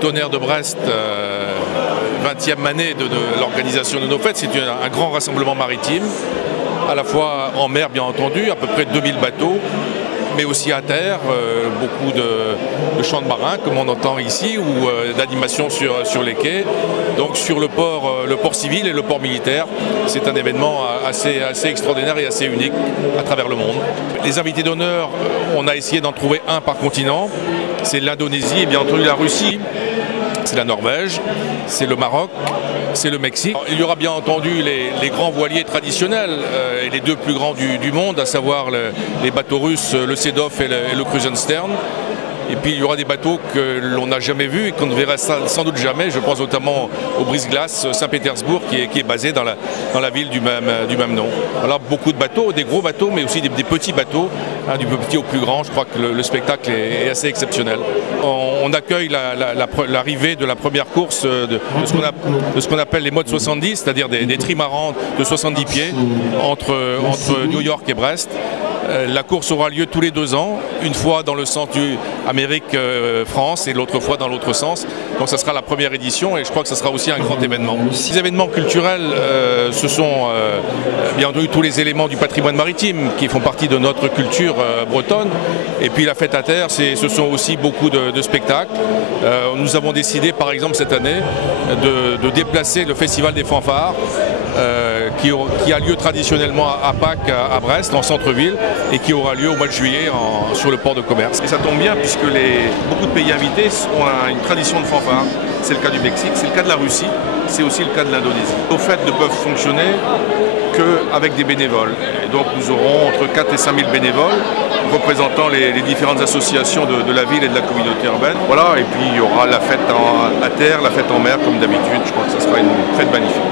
Tonnerre de Brest, 20e année de l'organisation de nos fêtes. C'est un grand rassemblement maritime, à la fois en mer bien entendu, à peu près 2000 bateaux, mais aussi à terre, beaucoup de chants de marins comme on entend ici, ou d'animation sur les quais. Donc sur le port civil et le port militaire, c'est un événement assez extraordinaire et assez unique à travers le monde. Les invités d'honneur, on a essayé d'en trouver un par continent. C'est l'Indonésie et bien entendu la Russie, c'est la Norvège, c'est le Maroc, c'est le Mexique. Il y aura bien entendu les grands voiliers traditionnels et les deux plus grands du monde, à savoir les bateaux russes, le Sedov et le Krusenstern. Et puis il y aura des bateaux que l'on n'a jamais vus et qu'on ne verra sans doute jamais. Je pense notamment au brise-glace Saint-Pétersbourg qui est basé dans la ville du même nom. Voilà, beaucoup de bateaux, des gros bateaux, mais aussi des petits bateaux, hein, du petit au plus grand. Je crois que le spectacle est assez exceptionnel. On accueille l'arrivée de la première course de ce qu'on appelle les modes 70, c'est-à-dire des trimarans de 70 pieds entre New York et Brest. La course aura lieu tous les 2 ans, une fois dans le sens du Amérique-France et l'autre fois dans l'autre sens. Donc ça sera la première édition et je crois que ce sera aussi un grand événement. Les événements culturels, ce sont bien entendu tous les éléments du patrimoine maritime qui font partie de notre culture bretonne. Et puis la fête à terre, ce sont aussi beaucoup de spectacles. Nous avons décidé par exemple cette année de déplacer le Festival des fanfares qui a lieu traditionnellement à Pâques à Brest, en centre-ville, et qui aura lieu au mois de juillet sur le port de commerce. Et ça tombe bien puisque beaucoup de pays invités ont une tradition de fanfare. C'est le cas du Mexique, c'est le cas de la Russie, c'est aussi le cas de l'Indonésie. Nos fêtes ne peuvent fonctionner qu'avec des bénévoles. Et donc nous aurons entre 4 et 5 000 bénévoles représentant les différentes associations de la ville et de la communauté urbaine. Voilà, et puis il y aura la fête à terre, la fête en mer comme d'habitude. Je crois que ce sera une fête magnifique.